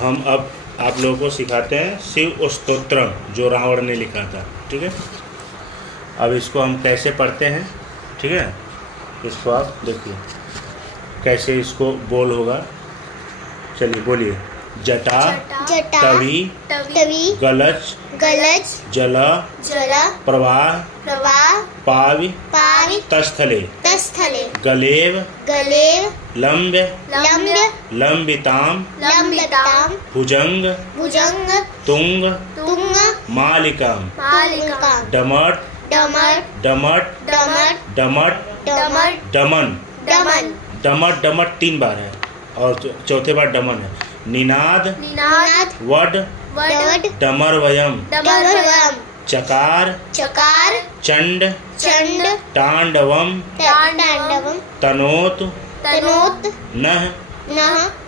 हम अब आप लोगों को सिखाते हैं शिव स्तोत्र जो रावण ने लिखा था। ठीक है, अब इसको हम कैसे पढ़ते हैं। ठीक है, इसको आप देखिए कैसे इसको बोल होगा। चलिए बोलिए। जटा तवी गलज जल प्रवाह पावि तस्थले गलेव लंबिताम भुजंग तुंग मालिकाम डमट 3 बार है और चौथे बार डमन है। निनाद वड डमरवयम चकार चंड तांडवम तनोत नह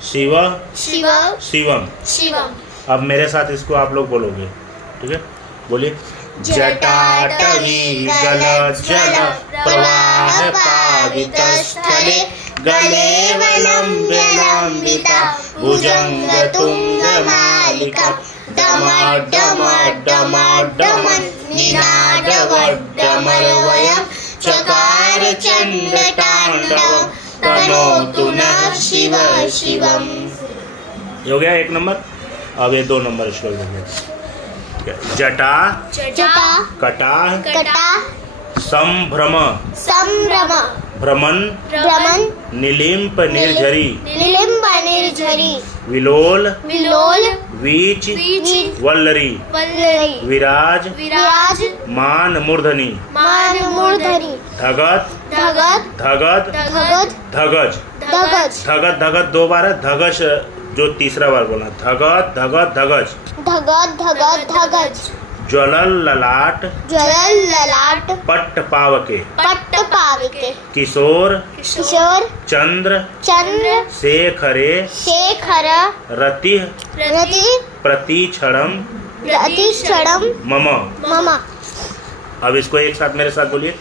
शिवम। अब मेरे साथ इसको आप लोग बोलोगे। ठीक है, बोलिए। जटाटवी गलजल प्रवाह पावितस्थले गलेव लंबिता भुजंग तुंग मालिका डमन निनाद वड्डमरवयम् चकार चंड तांडवम् तनोतु नः शिवम। हो गया 1 नंबर। अब ये 2 नंबर श्लोक देंगे। जटा कटा संभ्रम भ्रमण निलिम्प निर्झरी विलोल वीच वल्लरी विराज मान मूर्धनि धगत 2 बार है। धगश जो तीसरा बार बोला। धगत धगज ज्वलल ललाट पट्ट पावके किशोर चंद्र शेखरे रति प्रतिक्षणम मम। अब इसको एक साथ मेरे साथ बोलिए।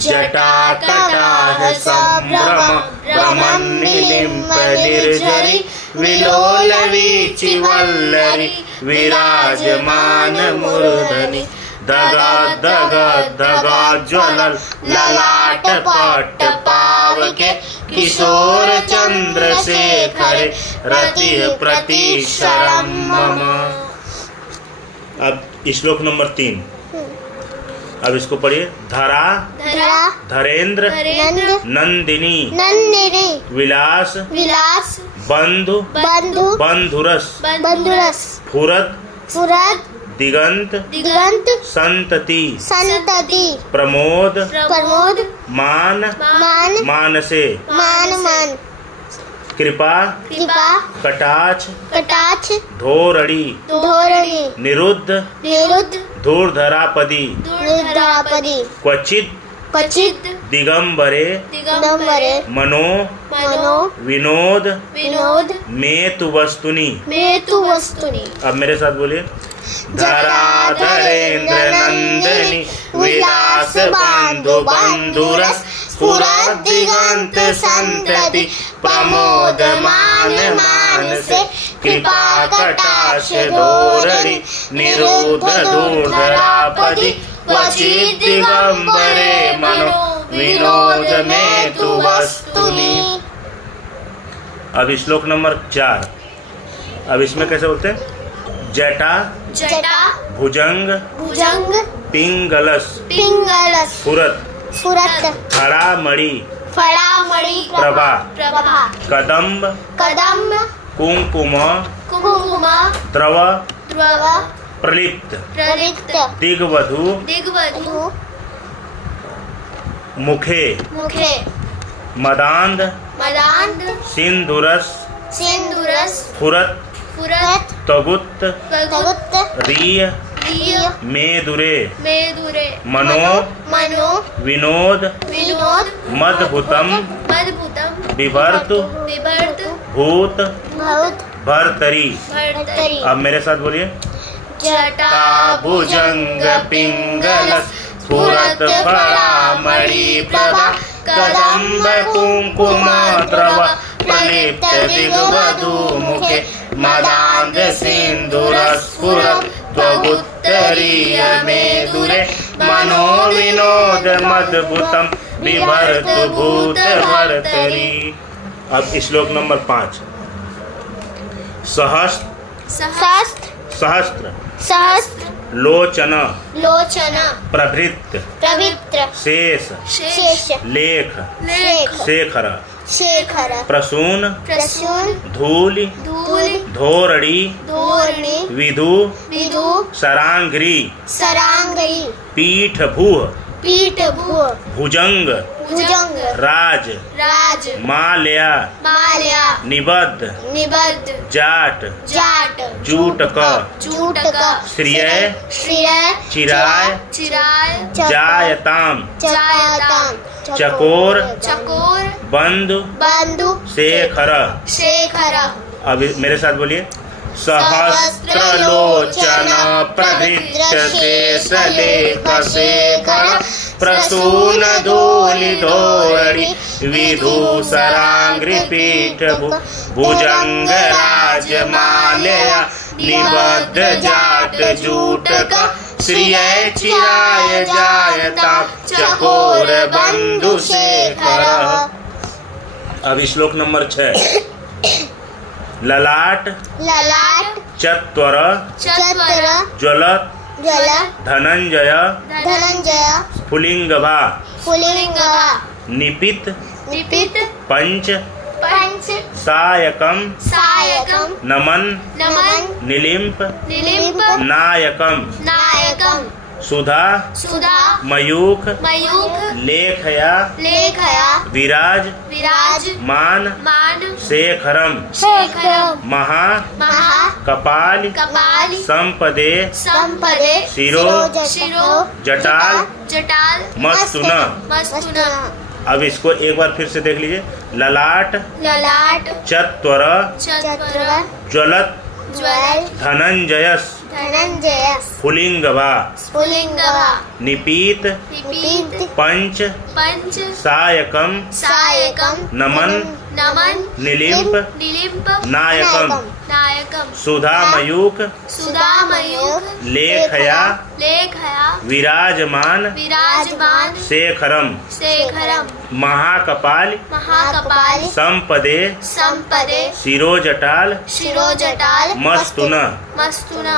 जटा कटाह संभ्रम भ्रमण निलिम्प निर्झरी विलोल वीचि वल्लरी विराजमान मूर्धनि धगा ज्वलल ललाट पट्ट पावके किशोर चंद्र शेखर रति प्रतिक्षणम मम। अब श्लोक नंबर 3। अब इसको पढ़िए। धरा धरेंद्र नंदिनी विलास बंधुरस फुरत दिगंत संतति प्रमोद मानसे कृपा कटाक्ष धोरणी निरुद्ध धूर्धरापदी क्वचित दिगंबरे मनो विनोद मेतु वस्तुनि। अब मेरे साथ बोलिए। धराधरेन्द्र नंदिनी विलास बंधुरस स्फुरद दिगंत संतति प्रमोद मानसे कृपा कटाक्ष धोरणी निरुद्ध धूर्धरापदी क्वचित दिगंबरे मनो विनोद मेतु वस्तुनि। अब श्लोक नंबर 4। अब इसमें कैसे बोलते हैं। जटा भुजंग पिंगलस फुरत फड़ामणि प्रभा कदम्ब कुंकुम द्रव प्रलिप्त दिग्वधू मुखे मदांध सिंधुरस फुरत तगुत रिय मेदुरे मनो विनोद मदभुतम बिभर्तु भूत भर्तरी। अब मेरे साथ बोलिए। जटा भुजंग पिंगलस स्फुरत फड़ामणि प्रभा कदम्ब कुंकुम द्रव प्रलिप्त दिग्वधू मुखे मदान्ध सिन्धुरस्फुरत् त्वगुत्तरीयमेदुरे मनोविनोदमद्भुतं बिभर्तु भूतभर्तरि। अब श्लोक नंबर 5। सहस्त्र लोचन प्रभृत शेष लेख शेखर प्रसून धूलि धोरणी विधु सरांघ्री पीठभूः भुजंग राज माल्या निबद्ध जाट जूटक श्रिय चिराय जायताम चकोर बंधु शेखर। अब मेरे साथ बोलिए। सहस्त्रलोचन प्रभृत शेष लेख शेखर प्रसून धूलि धोरणी विधु सरांघ्रि पीठभूः भुजंग राज माल्या निबद्ध जाट जूटक श्रिय चिराय जायताम चकोर बंधु शेखर। अब श्लोक नंबर 6। ललाट चत्वर ज्वलत धनंजय स्फुलिंगभा निपित पंच सायकम नमन निलिम्प नायकम सुधा मयूख लेखया विराज मान शेखरम महा कपालि संपदे शिरो जटाल मस्तुन। अब इसको एक बार फिर से देख लीजिए। ललाट चत्वर ज्वलत धनंजयस स्फुलिंगभा निपीत पंच सायकम नमन निलिम्प नायकम सुधा मयूख लेखया विराजमान शेखरम महाकपाल संपदे शिरोजटाल मस्तुन।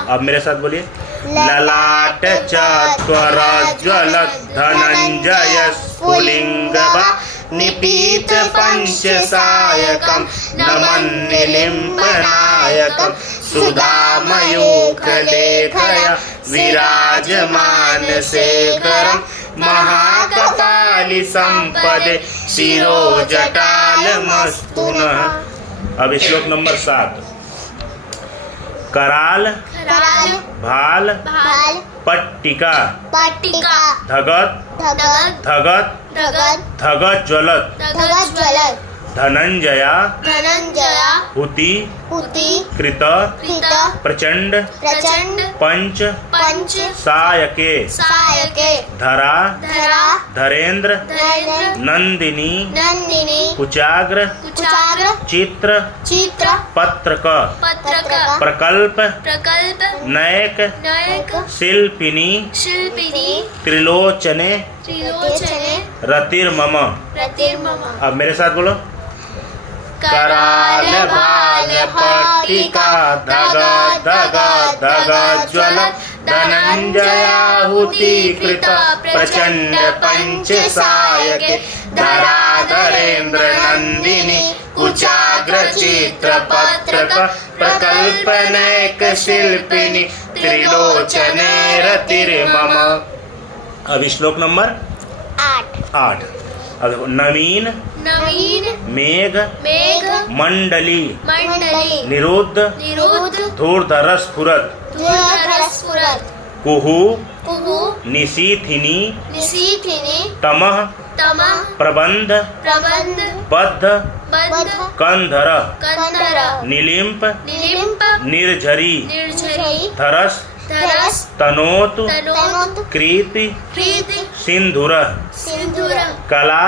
अब मेरे साथ बोलिए। ललाट चत्वर ज्वलत धनंजय स्फुलिंगभा निपीत पंच सायकम नमन निलिम्प नायकम सुधा मयूख लेखया विराजमान शेखरम महाकपालि संपदे शिरोजटाल मस्तुन। अब श्लोक नंबर 7। कराल भाल पट्टिका धगत ज्वलत धनंजया हुति कृत प्रचंड पंच सायके धरा धरेन्द्र नंदिनी कुचाग्र चित्र पत्रक प्रकल्प नयक शिल्पिनी त्रिलोचने रतिर्मम। अब मेरे साथ बोलो। कराल भाल पट्टिका धग ज्वलत धनंजयाहुति कृत प्रचंड पंच सायके धरा धरेन्द्र नंदिनी कुचाग्र चित्र पत्रक प्रकल्प नयक शिल्पिनी त्रिलोचने रतिर्मम। अब श्लोक नंबर 8। अब नवीन मेघ मंडली निरुद्ध धूर्धरस्फुरत् कुहु निशीथिनी तमः प्रबंध बद्ध कंधर निलिम्प निर्झरी धरस तनोतु कृति सिंधुर कला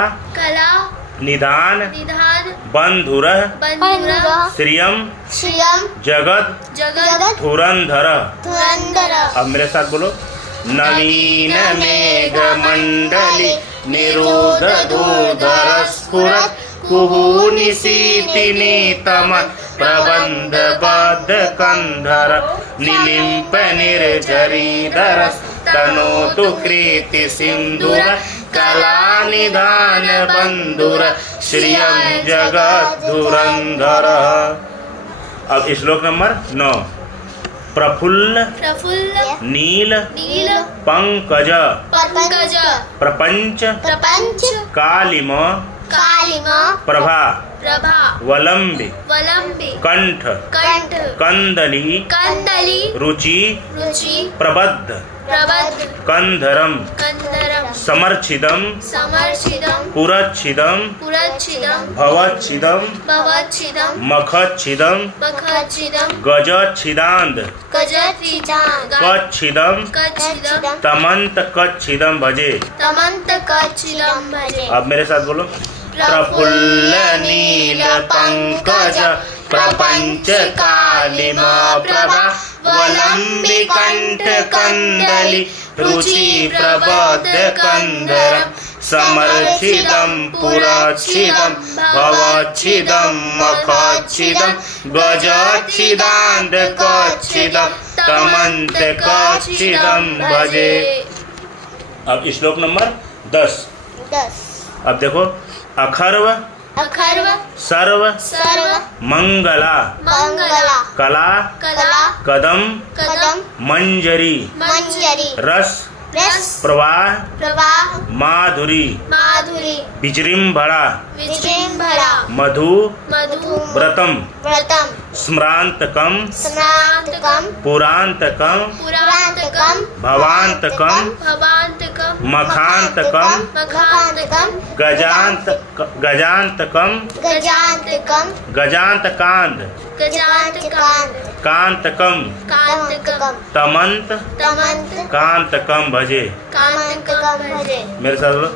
निधान निधान बंधुरः बंधुरः श्रियम श्रियम जगत जगत धुरंधर। धुरंधर। अब मेरे साथ बोलो। नवीन मेघ मंडली निरोधोधर स्फुरत कुहूनिशीतिनीतमत् प्रबंध बद्ध कंधर निलिम्प निर्झरीधर तनोतु कृति सिंधुर कलानिधान बंधुर श्रियम जगत धुरंधर। अब श्लोक नंबर 9। प्रफुल्ल प्रफुल्ल नील नील पंकज पंकज प्रपंच प्रपंच कालिम कालिम प्रभा प्रभा वलंबि वलंबि कंठ कंठ कंदली कंदली रुचि रुचि प्रबद्ध प्रबद्ध कंधरम कंधरम समर्चिदम समर्चिदम पुरच्छिदम पुरच्छिदम भवच्छिदम भवच्छिदम मखच्छिदम मखच्छिदम गजच्छिदांद गजच्छिदम कच्छिदम कच्छिदम तमंत कच्छिदम भजे। तमंत कच्छिदम भजे। अब मेरे साथ बोलो। प्रफुल्ल नील पंकज प्रपंच कालिम प्रभा वलंबि कंठ कंदली रुचि प्रबद्ध कंधरम समर्चिदम पुरच्छिदम भवच्छिदम मखच्छिदम गजच्छिदांद कच्छिदम तमंत कच्छिदम भजे। अब श्लोक नंबर 10। 10। अब देखो। अखर्व अखर्व सर्व सर्व मंगला मंगला कला कला कदम कदम मंजरी मंजरी रस रस प्रवाह प्रवाह माधुरी माधुरी विजृंभणा विजृंभणा मधु मधु व्रतम व्रतम स्मरांतकम स्नातकम पुरांतकम पुरांतकम भवांतकम भवांतकम मखांतकम मखांतकम गजांतकम गजांतकम गजांतकांद गजांतकांत कांतकम कांतकम तमंत तमंत कांतकम भजे। कांतकम भजे। मेरे साथ बोलो।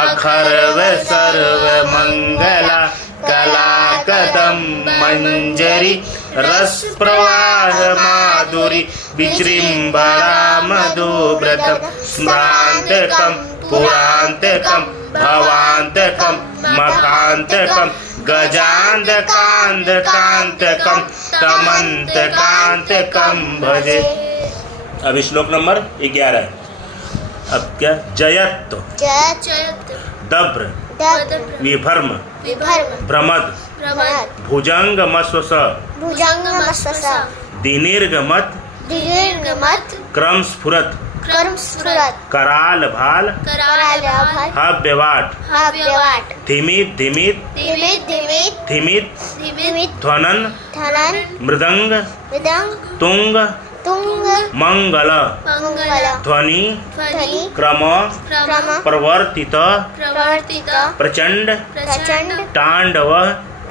अखर्व सर्व मंगला कला कदम मंजरी रस प्रवाह माधुरी विजृंभणा मधुव्रतम स्मरांतकम पुरांतकम भवांतकम मखांतकम गजांतकांतकम तमंत कांतकम भजे। अब श्लोक नंबर 11। अब क्या। जयत्व जयत दभ्र दभ्र विभर्म विभर्म भ्रमद प्रमद भुजंग मस्वस भुजंग मस्वस दिनीर्गमत दीर्घमत क्रम स्फुरत कर्म स्फुरत कराल भाल कराल भाल हव्यवाट हव्यवाट धिमित धिमित धीमित धीमित धिमित धीमित ध्वनन धनन मृदंग मृदंग तुंग तुंग मंगल मंगल ध्वनि ध्वनि क्रम क्रम प्रवर्तित प्रवर्तित प्रचंड प्रचंड तांडव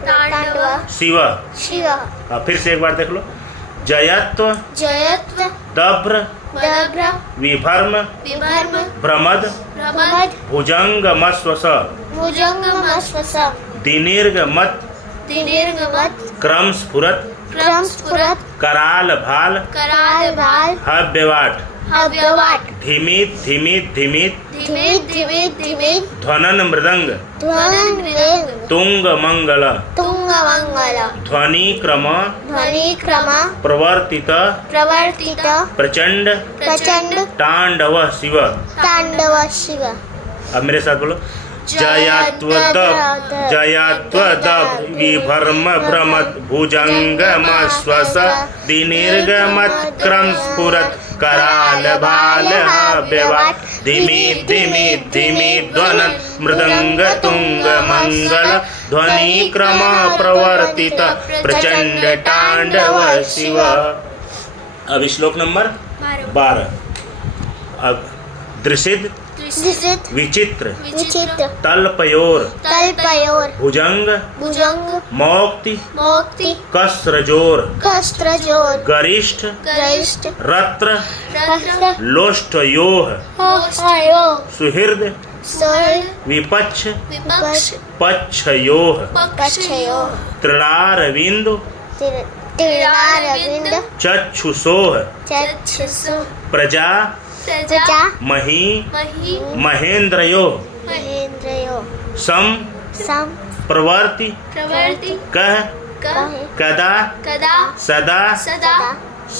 तांडव शिव। शिव। फिर से एक बार देख लो। जयत्व जयत्व दभ्र दभ्र विभर्म विभर्म भ्रमद प्रमद भुजंग मस्वस भुजंग मस्वस दिनीर्गमत दीर्घमत क्रम स्फुरत क्रम स्फुरत कराल भाल कराल भाल हव्यवाट हव्यवाट धिमित धिमित धिमित धीमित धीमित धीमित ध्वनन मृदंग ध्वनि मृदंग तुंग मंगल तुंग मंगल ध्वनि क्रम ध्वनि क्रम प्रवर्तित प्रवर्तित प्रचंड प्रचंड तांडव शिव। तांडव शिव। अब मेरे साथ बोलो। जयत्वदभ विभर्म भ्रमद भुजंगमश्वस दिनीर्गमत क्रम स्फुरत कराल भाल हव्यवाट धिमित धिमित धिमित ध्वनन मृदंग तुंग मंगल ध्वनि क्रम प्रवर्तित प्रचंड तांडव शिव। अब श्लोक नंबर 12। अब दृशिद दृशित विचित्र विचित्र तल्पयोर तल्पयोर भुजंग भुजंग मौक्ति मोक्ति कस्रजोर कस्त्रजोर गरिष्ठ गरिष्ठ रत्र रत्र लोष्टयोः हयो सुहृद सुहृद विपक्ष विपक्ष पक्षयोः पक्षयोः तृणारविन्दु तृणारविन्द चक्षुषोः चक्षुषु प्रजा प्रजा मही मही महेन्द्रयोः महेन्द्रयोः सम सम प्रवर्ति प्रवर्ति कः कः कदा कदा सदा सदा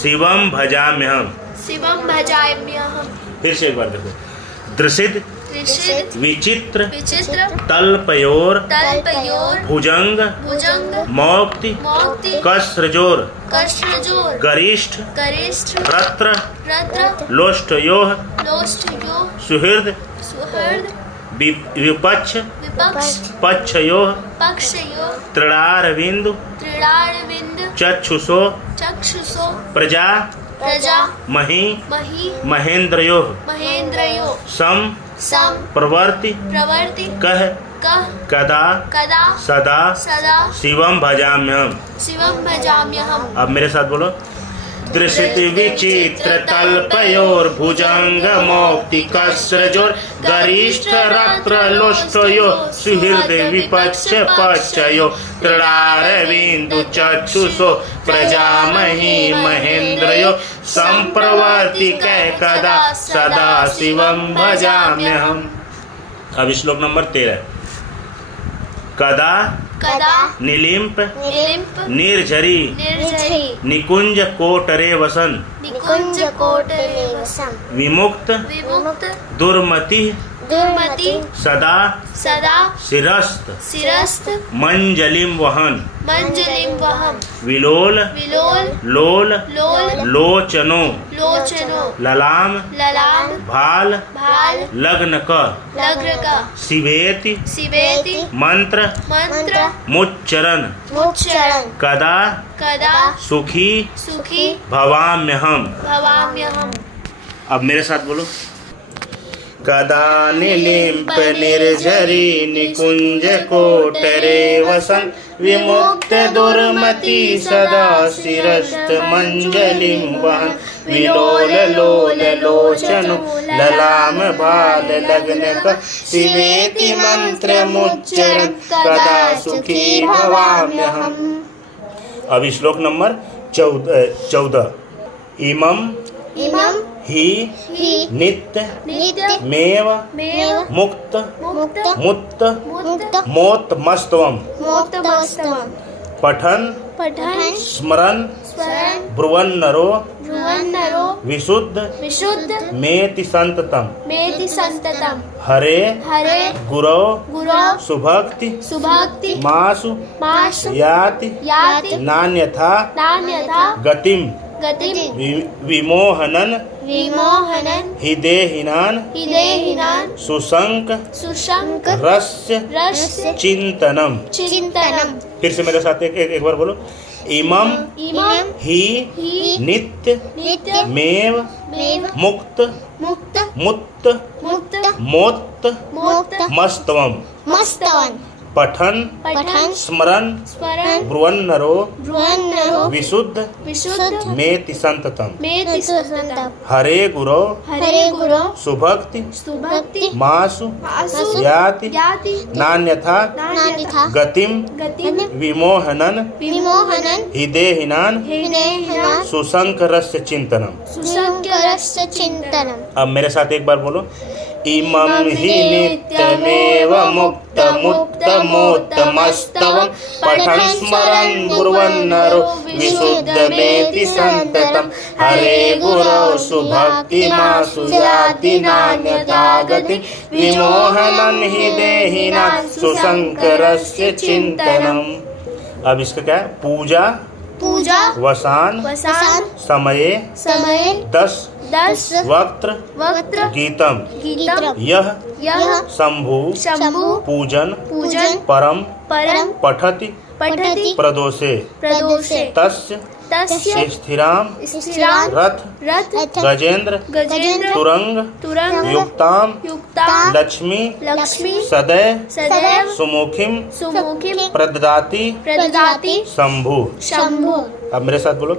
शिवम भजाम्यहम्। शिवं भजाम्यहम्। फिर से एक बार देखो, दृशित त्रिषित विचित्र विचित्र तल्पयोर तल्पयोर भुजंग भुजंग मौक्ति मौक्ति कसृजोर कष्टजोर गरिष्ठ गरिष्ठ रत्र रत्र लोष्टयोः लोष्टयो सुहृद सुहृद विपक्ष विपक्ष पक्षयोः पक्षयो तृणारविन्दु तृणारविन्द चक्षुषो चक्षुषो प्रजा प्रजा मही मही महेन्द्रयोः महेन्द्रयो सम सम प्रवर्ति प्रवर्ति कः कः कदा कदा सदा सदा शिवम भजाम्यहम्। शिवं भजाम्यहम्। अब मेरे साथ बोलो, दृशित विचित्र तल्पयोर्भुजंग मौक्ति कसृजोर गरिष्ठ रत्र लोष्टयो सुहृद विपक्ष पक्षयो तृणारविन्दु चक्षुषो प्रजामही महेन्द्रयो संप्रवर्ति कदा सदा शिवम भजाम्यहम्। अब श्लोक नंबर 13। कदा कदा निलिम्प निलिम्प निर्झरी निर्झरी निकुंज कोटरे वसन निकुंज कोटरे वसम विमुक्त विमुक्त दुर्मति दुर्मति सदा सदा शिरस्त शिरस्त मंजलिम वहन मंजलिं वहम विलोल विलोल लोल लोल लोचनो लोचनो ललाम ललाम भाल भाल लग्न क लग्रक शिवेति शिवेति मंत्र मंत्र मुच्चरण मुच्चरण कदा कदा सुखी सुखी भवाम्यहम्। भवाम्यहम्। अब मेरे साथ बोलो, कदा निलिम्प निर्झरी निकुंज कोटरे वसन विमुक्त दुर्मति सदा शिरस्त मंजलिं वहन विलोल लोल लोचनो ललाम भाल लग्न क शिवेति मंत्र मुच्चरण कदा सुखी भवाम्यहम्। अब श्लोक नंबर 14। इमं इमं हि हि नित्य नित्य मेव मेव मुक्त मुक्त मुत्त मुक्त मोत्तमस्त्वम् मोक्तमस्तम पठन् पठन् स्मरन् स्मरन् ब्रुवन्नरो ब्रुवन्नरो विशुद्ध विशुद्ध मेति सन्ततम् मेति सन्ततम् हरे हरे गुरौ गुरौ सुभक्ति सुभक्ति मासु मासु याति याति नान्यथा नान्यथा गतिं गतिं विमोहनन् विमोहनन् हिदेहिनान् हिदेहिनान् सुशंक सुशंक रस्य रस्य चिंतनम। चिन्तनम्। फिर से मेरे साथ एक बार बोलो, इमं इमं हि हि नित्य नित्य मेव मेव मुक्त मुक्त मुत्त मुक्त मोत्त मोक्त मस्तवम् मस्तवन पठन् पठन् स्मरन् स्मरन् ब्रुवन्नरो ब्रुवन्नरो विशुद्ध विशुद्ध मेति सन्ततम् मेति सन्ततम् हरे गुरौ हरे गुरौ सुभक्ति सुभक्ति मासु मासु याति याति नान्यथा नान्यथा गतिं गतिं विमोहनन् विमोहनन् हिदेहिनान् हिदेहिनान् सुशंकरस्य चिंतनम। सुशंकरस्य चिन्तनम् अब मेरे साथ एक बार बोलो, इमं हि नित्यमेव मुक्त मुक्त मोत्तमस्तवं पठन् स्मरन् ब्रुवन्नरो विशुद्धमेति सन्ततं हरे गुरौ सुभक्तिमासु याति नान्यथा गतिं विमोहनन् हिदेहिनान् सुशंकरस्य चिंतनम्। अब इसका क्या है, पूजा पूजा वसान वसान समये समय 10 वक्त्र वक्त्र गीतम गीतम यह यह शंभु शंभु पूजन पूजन परम परम पठति पठति प्रदोषे प्रदोषे तस्य तस्य स्थिराम स्थिरां रथ रथ गजेंद्र गजेंद्र तुरंग तुरंग युक्ताम युक्तां लक्ष्मी लक्ष्मी सदैव सदैव सुमुखिम सुमुखिं प्रददाति प्रददाति शंभु। शंभु। अब मेरे साथ बोलो।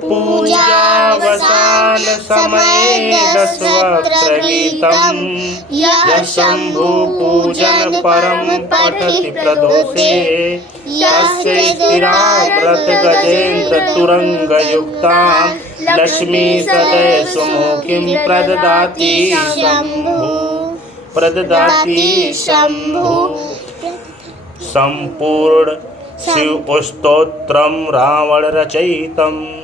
पूजावसान समये दशवक्त्र गीतम् यः शंभु पूजन परम पठति प्रदोषे तस्य स्थिरा व्रत गजेन्द्र तुरंग युक्तां लक्ष्मी सदय सुमुखीं प्रददाति शंभु। संपूर्ण शिव स्तोत्रम रावण रचयितम्।